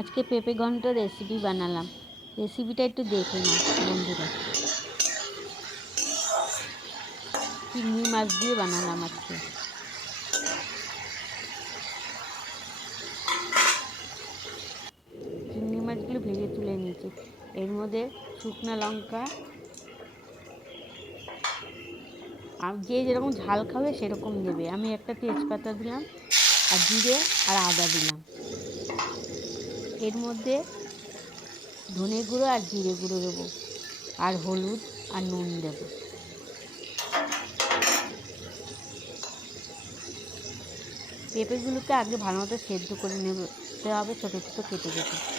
আজকে পেঁপে ঘন্ট রেসিপি বানালাম। রেসিপিটা একটু দেখে নাও বন্ধুরা। চিংড়ি মাছ দিয়ে বানালাম আজকে। চিংড়ি মাছগুলো ভেজে তুলে নিয়েছি। এর মধ্যে শুকনো লঙ্কা, আর যে যেরকম ঝাল খাবে সেরকম দেবে। আমি একটা তেজপাতা দিলাম, আর জিরে আর আদা দিলাম। এর মধ্যে ধনে গুঁড়ো আর জিরে গুঁড়ো দেবো, আর হলুদ আর নুন দেবো। পেঁপেগুলোকে আগে ভালো মতো সেদ্ধ করে নিতে হবে, ছোটো ছোটো কেটে কেটে।